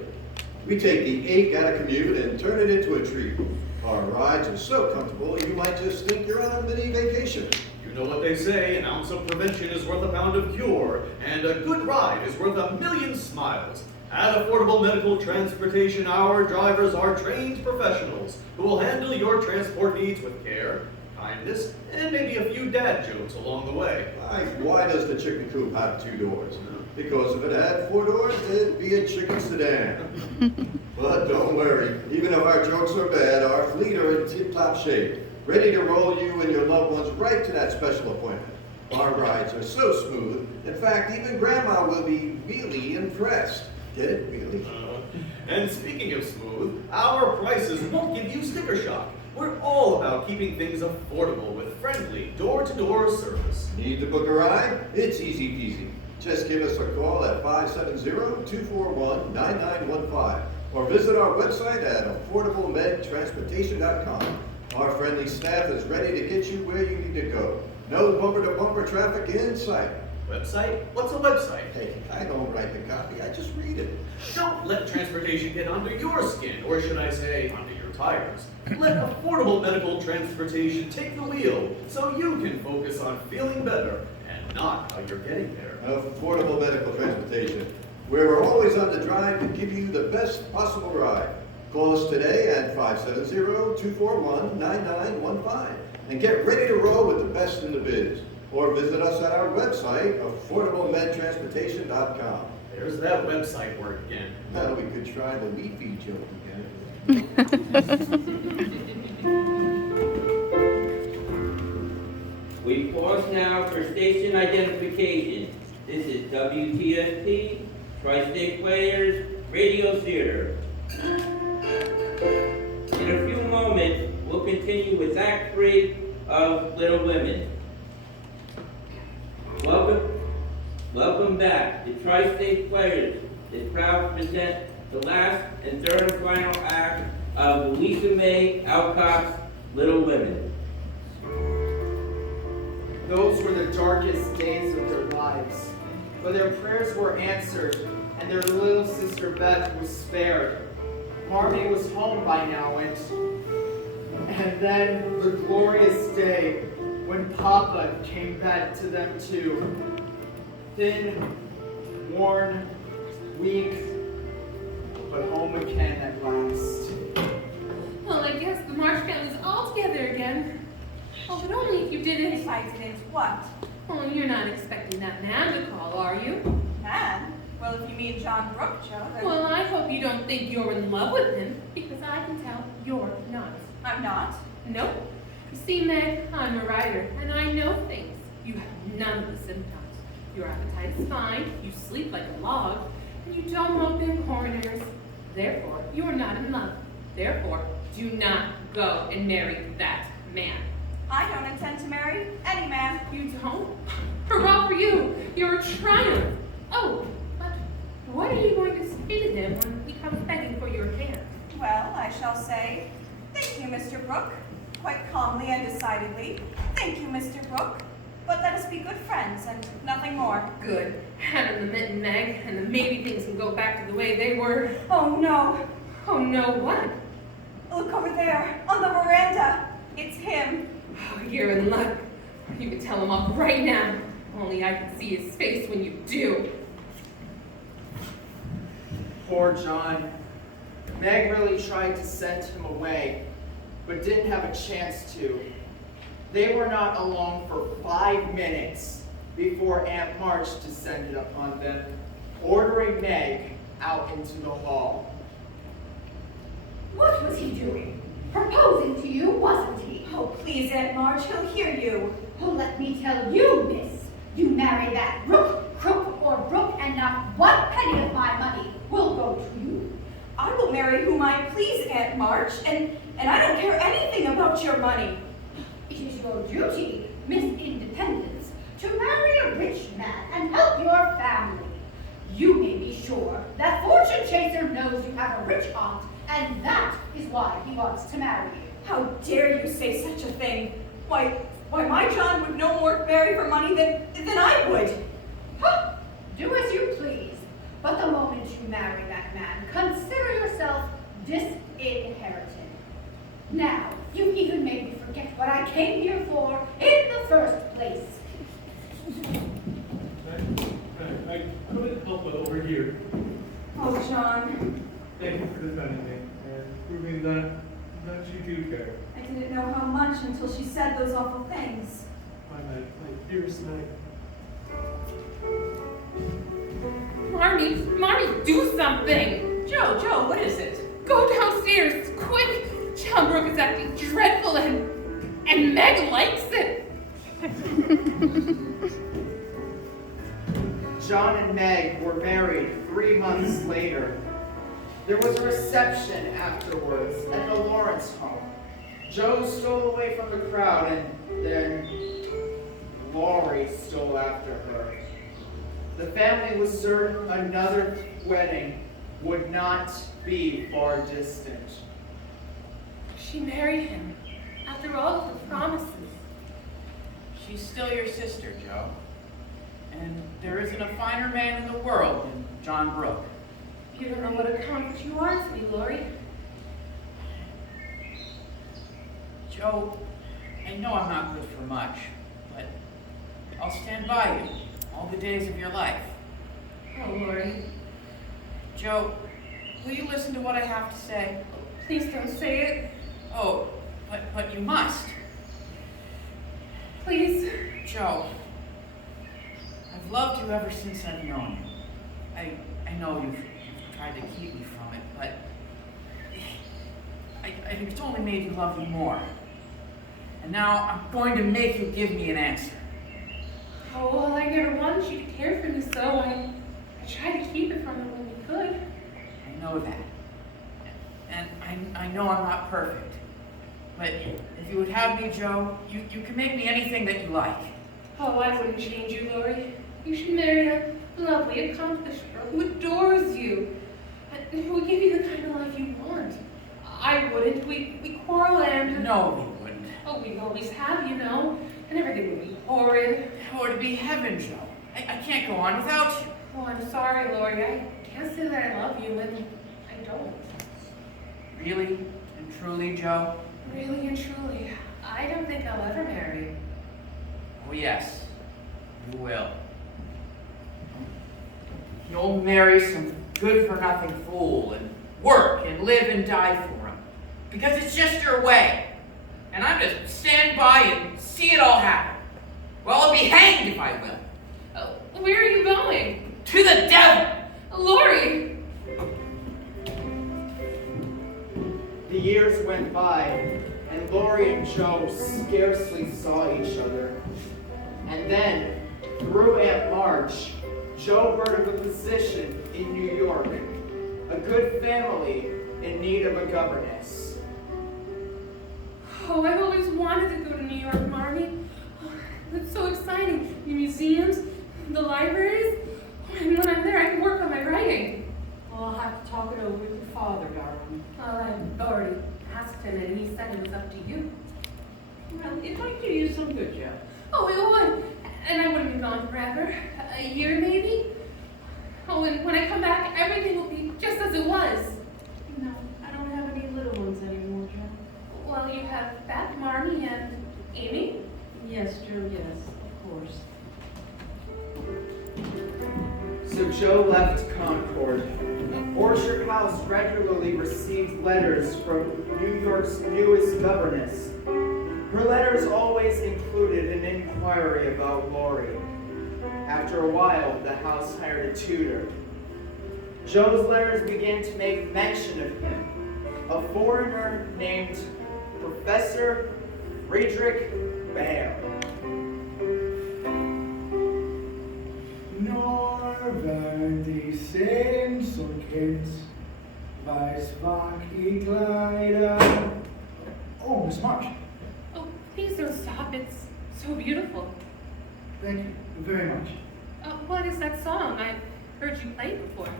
We take the ache out of commute and turn it into a treat. Our rides are so comfortable, you might just think you're on a mini vacation. You know what they say, an ounce of prevention is worth a pound of cure, and a good ride is worth a million smiles. At Affordable Medical Transportation, our drivers are trained professionals who will handle your transport needs with care, kindness, and maybe a few dad jokes along the way. Like, why does the chicken coop have 2 doors? Because if it had 4 doors, it'd be a chicken sedan. But don't worry, even if our jokes are bad, our fleet are in tip-top shape, ready to roll you and your loved ones right to that special appointment. Our rides are so smooth, in fact, even Grandma will be really impressed. Get it? Really? And speaking of smooth, our prices won't give you sticker shock. We're all about keeping things affordable with friendly door-to-door service. Need to book a ride? It's easy peasy. Just give us a call at 570-241-9915 or visit our website at affordablemedtransportation.com. Our friendly staff is ready to get you where you need to go. No bumper-to-bumper traffic in sight. Website? What's a website? Hey, I don't write the copy, I just read it. Don't let transportation get under your skin, or should I say, under your tires. Let Affordable Medical Transportation take the wheel so you can focus on feeling better and not how you're getting there. Affordable Medical Transportation, where we're always on the drive to give you the best possible ride. Call us today at 570-241-9915 and get ready to roll with the best in the biz. Or visit us at our website, affordablemedtransportation.com. There's that website word again. Now we could try the leafy joke again. We pause now for station identification. This is WTSP, Tri-State Players, Radio Theater. In a few moments, we'll continue with Act 3 of Little Women. Welcome back. The Tri-State Players is proud to present the last and third and final act of Louisa May Alcott's Little Women. Those were the darkest days of their lives, but their prayers were answered, and their little sister Beth was spared. Harmony was home by now, and then the glorious day when Papa came back to them too. Thin, worn, weak, but home again at last. Well, I guess the Marsh family's all together again. Oh, but only if you didn't. Besides, it is what? Oh, you're not expecting that man to call, are you? Man? Well, if you mean John Brooke, Joe, then... Well, I hope you don't think you're in love with him, because I can tell you're not. I'm not. Nope. You see, Meg, I'm a writer, and I know things. You have none of the symptoms. Your appetite is fine, you sleep like a log, and you don't mope in corners. Therefore, you're not in love. Therefore, do not go and marry that man. I don't intend to marry any man. You don't? Hurrah for you! You're a triumph! Oh, but what are you going to say to him when he comes begging for your hand? Well, I shall say, thank you, Mr. Brooke. Quite calmly and decidedly. Thank you, Mr. Brooke. but let us be good friends and nothing more. Good. Hannah and the Mint and Meg, and then maybe things can go back to the way they were. Oh no. Oh no, what? Look over there, on the veranda. It's him. Oh, you're in luck. You can tell him off right now. Only I can see his face when you do. Poor John. Meg really tried to send him away, but didn't have a chance to. They were not alone for 5 minutes before Aunt March descended upon them, ordering Meg out into the hall. What was he doing? Proposing to you, wasn't he? Oh, please, Aunt March, he'll hear you. Oh, let me tell you, miss. You marry that rook, crook, or brook, and not 1 penny of my money will go to you. I will marry whom I please, Aunt March, and I don't care anything about your money. It is your duty, Miss Independence, to marry a rich man and help your family. You may be sure that Fortune Chaser knows you have a rich aunt, and that is why he wants to marry you. How dare you say such a thing? Why, my John would no more marry for money than I would. Huh? Do as you please. But the moment you marry that man, consider yourself disinherited. Now, you even made me forget what I came here for in the first place. I couldn't help but overhear. Oh, John, Thank you for defending me and proving that you do care. I didn't know how much until she said those awful things. My dearest Meg. Marmy, do something! Joe, what is it? Go downstairs, quick! John Brooke is acting dreadful and Meg likes it. John and Meg were married 3 months later. There was a reception afterwards at the Lawrence home. Joe stole away from the crowd, and then Laurie stole after her. The family was certain another wedding would not be far distant. She married him after all of the promises. She's still your sister, Joe. And there isn't a finer man in the world than John Brooke. You don't know what a comfort you are to me, Laurie. Joe, I know I'm not good for much, but I'll stand by you all the days of your life. Oh, Laurie. Joe, will you listen to what I have to say? Please don't say it. Oh, but you must. Please. Joe, I've loved you ever since I've known you. I know you've tried to keep me from it, but it's only made me love you more. And now I'm going to make you give me an answer. Oh, well, I never wanted you to care for me, so I tried to keep it from you when we could. I know that. And I know I'm not perfect. But if you would have me, Joe, you can make me anything that you like. Oh, I wouldn't change you, Laurie. You should marry a lovely, accomplished girl who adores you, and who will give you the kind of life you want. I wouldn't. We quarrel and... No, we wouldn't. Oh, we always have, you know, and everything would be horrid. Or to be heaven, Joe. I can't go on without you. Oh, I'm sorry, Laurie. I can't say that I love you, and I don't. Really and truly, Joe? Really and truly, I don't think I'll ever marry. Oh, yes, you will. You'll marry some good-for-nothing fool and work and live and die for him. Because it's just your way. And I'm just stand by and see it all happen. Well, I'll be hanged if I will. Oh, where are you going? To the devil! Laurie! The years went by, and Laurie and Joe scarcely saw each other. And then, through Aunt March, Joe heard of a position in New York, a good family in need of a governess. Oh, I've always wanted to go to New York, Marmy. Oh, it's so exciting. The museums, the libraries. Oh, and when I'm there, I can work on my writing. Well, I'll have to talk it over with your father, darling. Well, I've already asked him, and he said it was up to you. Well, it might do you some good, Joe. Oh, it would. and when I come back, everything will be just as it was. No, I don't have any little ones anymore, Joe. Well, you have Beth, Marnie, and Amy? Yes, Joe, yes, of course. So Joe left Concord. Orchard House regularly received letters from New York's newest governess. Her letters always included an inquiry about Laurie. After a while, the house hired a tutor. Joe's letters began to make mention of him, a foreigner named Professor Friedrich Baer. Nur werden die Sehnsucht weißwachige Kleider. Oh, Miss March. Oh, please don't stop. It's so beautiful. Thank you very much. What is that song? I heard you play it before.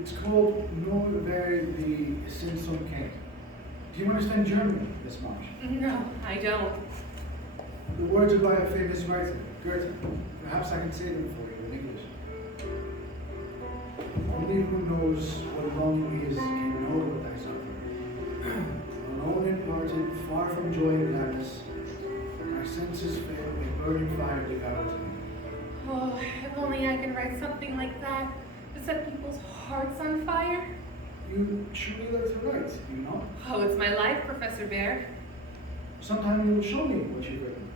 It's called Nur werden die Sehnsucht. Do you understand German, Miss March? No, I don't. The words are by a famous writer, Goethe. Perhaps I can say them for you in English. Only who knows what longing is can know what thy suffering. Alone and parted, far from joy and gladness, my senses fail, a burning fire devoured me. Oh, if only I could write something like that to set people's hearts on fire. You truly like to write, do you know? Oh, it's my life, Professor Bear. Sometime you'll show me what you've written.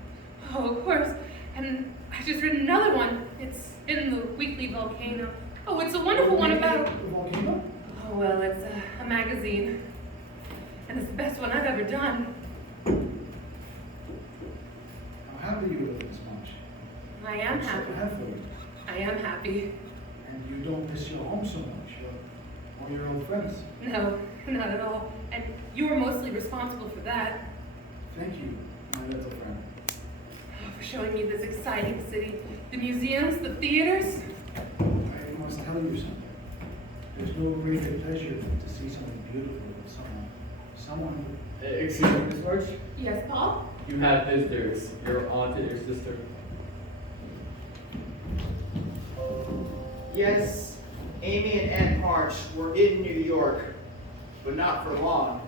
Oh, of course. And I've just written another one. It's in the Weekly Volcano. Oh, it's a wonderful one about... The volcano? Oh, well, it's a magazine. And it's the best one I've ever done. How happy you live, Miss March. I am So happy. happy. I am happy. And you don't miss your home so much, or your old friends. No, not at all. And you were mostly responsible for that. Thank you, my little friend. For showing me this exciting city. The museums, the theaters. I must tell you something. There's no greater pleasure than to see something beautiful with someone. Excuse me, Miss March? Yes, Paul? You have visitors, your aunt and your sister. Yes, Amy and Aunt March were in New York, but not for long.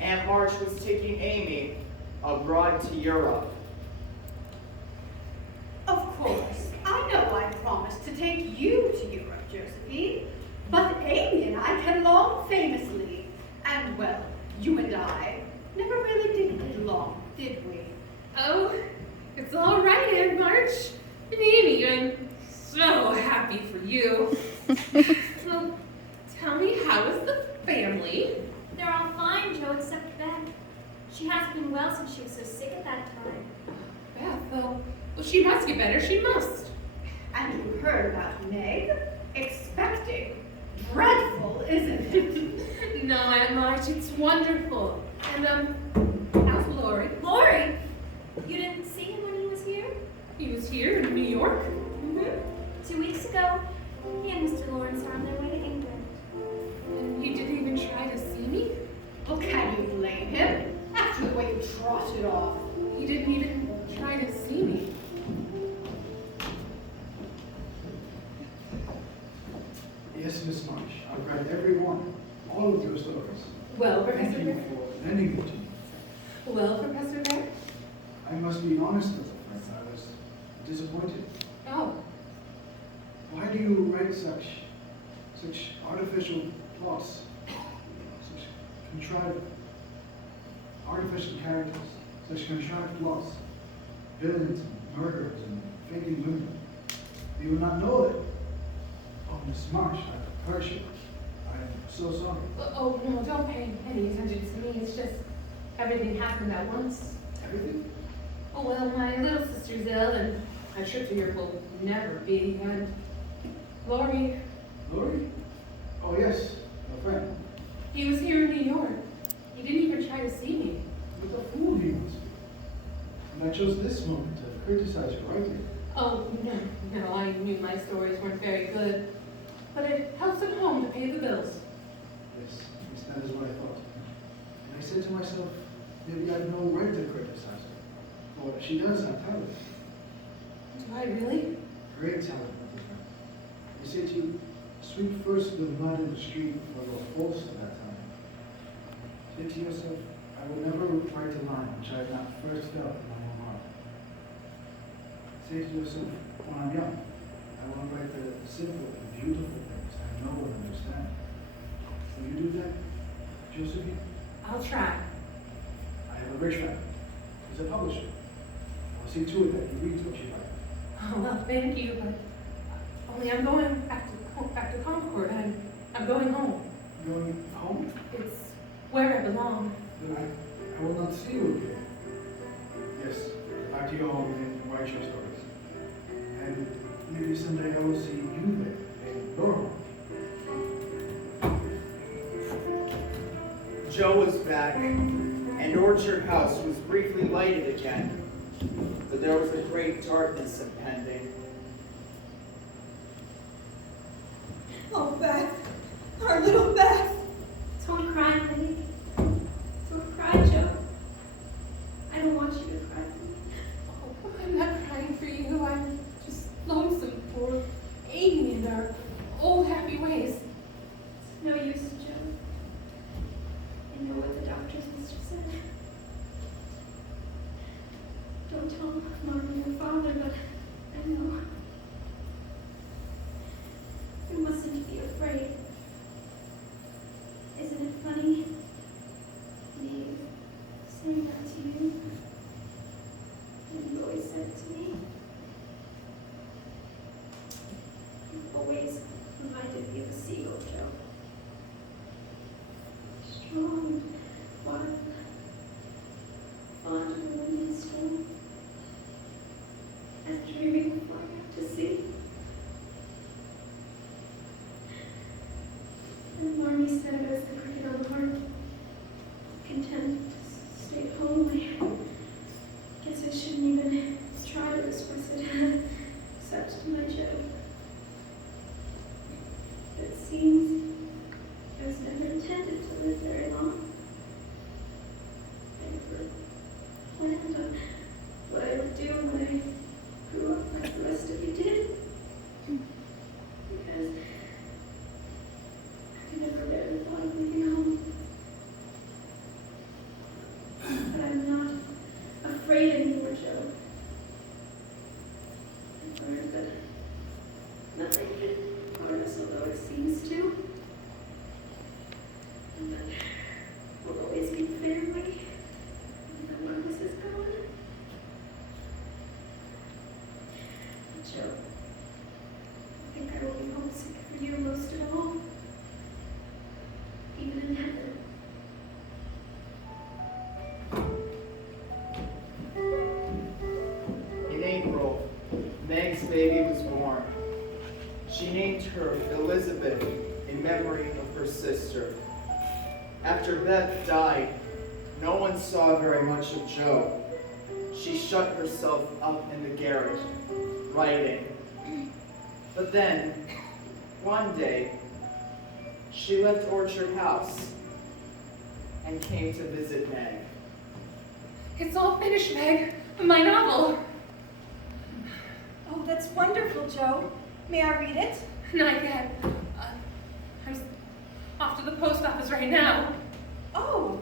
Aunt March was taking Amy abroad to Europe. Of course, I know I promised to take you to Europe, Josephine, but Amy and I get along famously. And well, you and I never really did get along, did we? Oh, it's all right, Aunt March. And Amy, I'm so happy for you. Well, tell me, how is the family? They're all fine, Joe, except Beth. She hasn't been well since she was so sick at that time. Beth, well, she must get better. She must. And you heard about Meg? Expecting. Dreadful, isn't it? No, Aunt March, it's wonderful. And, how's Laurie? Laurie! You didn't see him when he was here? He was here in New York? Mm-hmm. 2 weeks ago, he and Mr. Lawrence are on their way to England. And he didn't even try to see me? Well, can you blame him? After the way you trotted off. He didn't even try to see me. Yes, Miss March. I've read every one, all of your stories. Well, Thank Professor you Bear? for lending them to me. Well, Professor Bear? I must be honest, little friend. I was disappointed. Oh, Why do you write such artificial plots, such contrived, artificial characters, such contrived plots, villains and murderers and faking women? You will not know it. Oh, Miss March, I've hurt you. I am so sorry. oh no, don't pay any attention to me. It's just everything happened at once. Everything? Oh, well, my little sister's ill, and a trip to Europe will never be. And Laurie, Laurie? Oh, yes, my friend. he was here in New York. He didn't even try to see me. What a fool he must be. And I chose this moment to criticize you rightly. Oh, no, I knew my stories weren't very good. But it helps at home to pay the bills. Yes, that is what I thought. And I said to myself, maybe I have no right to criticize her. For she does have talent. Do I really? Great talent, my friend. I say to you, sweep first the mud in the street before it goes false at that time. Say to yourself, I will never write a line which I have not first felt in my own heart. Say to yourself, when I'm young, I want to write the simple and beautiful things I know and understand. Will you do that, Josephine? I'll try. I have a rich friend. He's a publisher. I'll see to it that he reads what you write. Oh, well, thank you, but only I'm going back to Concord. I'm going home. Going home? It's where I belong. Then I will not see you again. Yes, back to your home and write your stories. And maybe someday I will see you there in your home. Joe was back, and Orchard House was briefly lighted again, but there was a great darkness impending. Oh, Beth. Our little Beth. Don't cry, honey. Don't cry, Joe. I don't want you to cry for me. Oh, I'm not crying for you. I'm just lonesome for Amy and our old happy ways. It's no use, Joe. I know what the doctors must have said. Don't tell Mom and your father, but I know. You mustn't be afraid. Isn't it funny? Me saying that to you. And you always said it to me. You've always reminded me of a seagull, Joe. Strong, wild, fond of the wind and storm, and dreaming of flying out to sea. And Marmy said as the cricket on the heart, content to stay at home. I guess I shouldn't even try to express it, except to my Joe. It seems I was never intended to live very long. I never planned on what I would do when I grew up like the rest of you did. Because I never bear the thought of leaving home. But I'm not afraid anymore, Joe. I've learned that nothing can harm us, although it seems to. And that we'll always be family, and that one of us is gone. But Joe, I think I will be homesick for you most of all, even in heaven. In April, Meg's baby was born. She named her Elizabeth in memory of her sister. After Beth died, no one saw very much of Joe. She shut herself up in the garret, writing. But then, one day, she left Orchard House and came to visit Meg. It's all finished, Meg. My novel. Oh, that's wonderful, Joe. May I read it? Not yet. I'm off to the post office right now. Oh.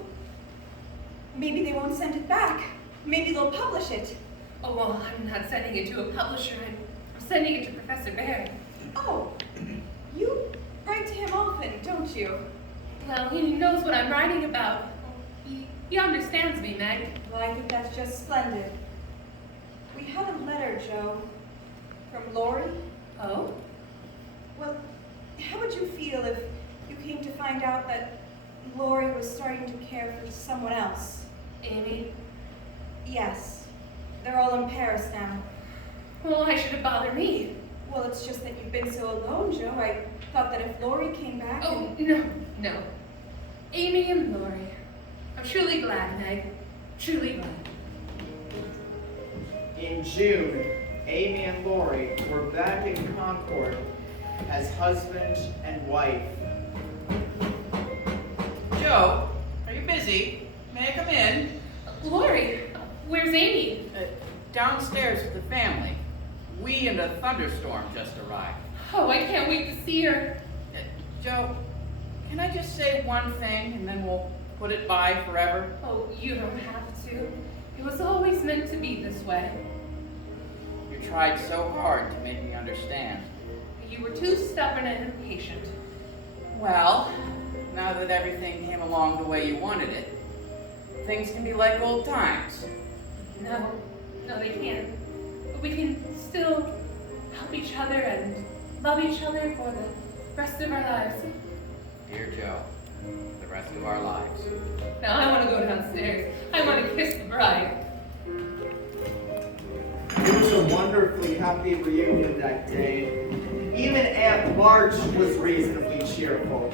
Maybe they won't send it back. Maybe they'll publish it. Oh, well, I'm not sending it to a publisher. I'm sending it to Professor Baird. Oh. You write to him often, don't you? Well, he knows what I'm writing about. He understands me, Meg. Well, I think that's just splendid. We had a letter, Joe, from Lori. Oh? Well, how would you feel if you came to find out that Lori was starting to care for someone else? Amy? Yes. They're all in Paris now. Well, why should it bother me? Well, it's just that you've been so alone, Joe. I thought that if Lori came back Oh, no. Amy and Lori. I'm truly glad, Meg. Truly glad. In June, Amy and Lori were back in Concord as husband and wife. Joe, are you busy? May I come in? Lori, where's Amy? Downstairs with the family. We and a thunderstorm just arrived. Oh, I can't wait to see her. Joe, can I just say one thing and then we'll put it by forever? Oh, you don't have to. It was always meant to be this way. You tried so hard to make me understand. You were too stubborn and impatient. Well, now that everything came along the way you wanted it, things can be like old times. No, they can't. But we can still help each other and love each other for the rest of our lives. Dear Joe, the rest of our lives. Now I want to go downstairs. I want to kiss the bride. It was a wonderfully happy reunion that day. Even Aunt March was reasonably cheerful.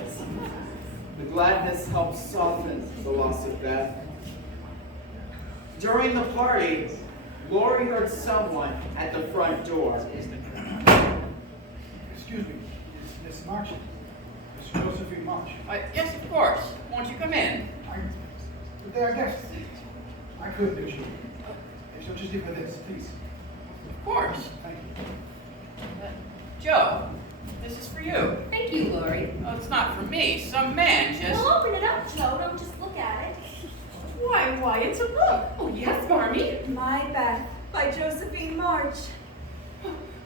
The gladness helped soften the loss of Beth. During the party, Lori heard someone at the front door. Excuse me, Miss March. Miss Josephine March. Yes, of course. Won't you come in? They are guests. I couldn't intrude. If you'll just leave with this, please. Of course. Thank you. Joe, this is for you. Thank you, Lori. Oh, it's not for me. Some man just... Well, open it up, Joe. Don't just look at it. Why, it's a book. Oh, yes, Marmee. My Beth by Josephine March.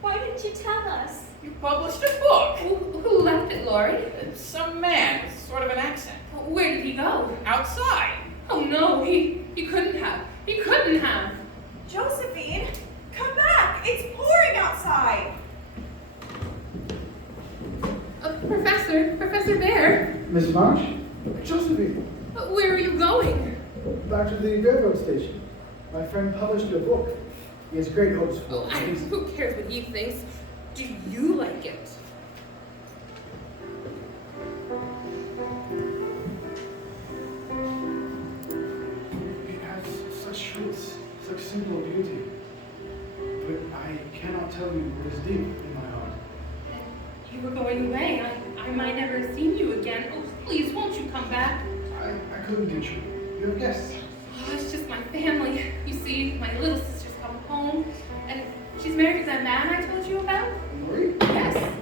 Why didn't you tell us? You published a book. Who left it, Lori? It's some man with sort of an accent. Where did he go? Outside. Oh, no, he couldn't have. He couldn't have. Josephine, come back. It's pouring outside. Professor Bear. Miss March? Josephine. Where are you going? Back to the railroad station. My friend published your book. He has great hopes for it. Who cares what he thinks? Do you like it? It has such truths, such simple beauty. But I cannot tell you what is deep in my heart. You were going away. I might never have seen you again. Oh, please, won't you come back? I couldn't get you. You're a guest. Oh, it's just my family. You see, my little sister's come home, and she's married to that man I told you about. Lori? Yes.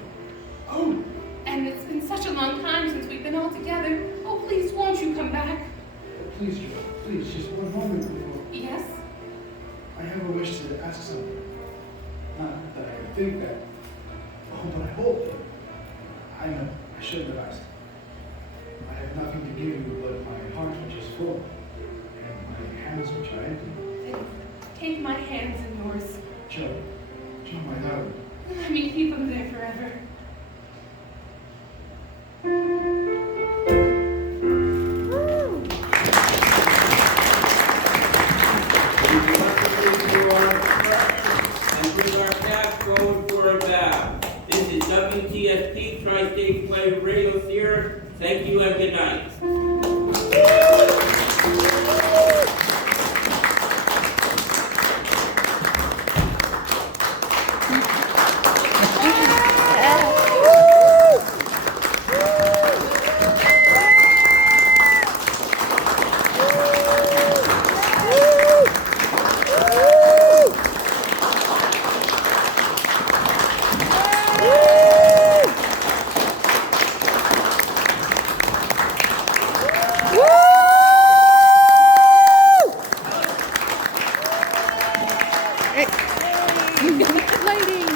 Oh. And it's been such a long time since we've been all together. Oh, please, won't you come back? Please, Joe. Please, just one moment before. Yes? I have a wish to ask something. Not that I think that. Oh, but I hope. I know. I shouldn't have asked. I have nothing to give you but my heart, which is full, and my hands, which are empty. Then take my hands in yours. Joe, my darling. Let me keep them there forever. And bring our path forward for a bow. This is WTSP Tri-State Play Radio Theater. Thank you and good night. Lighting!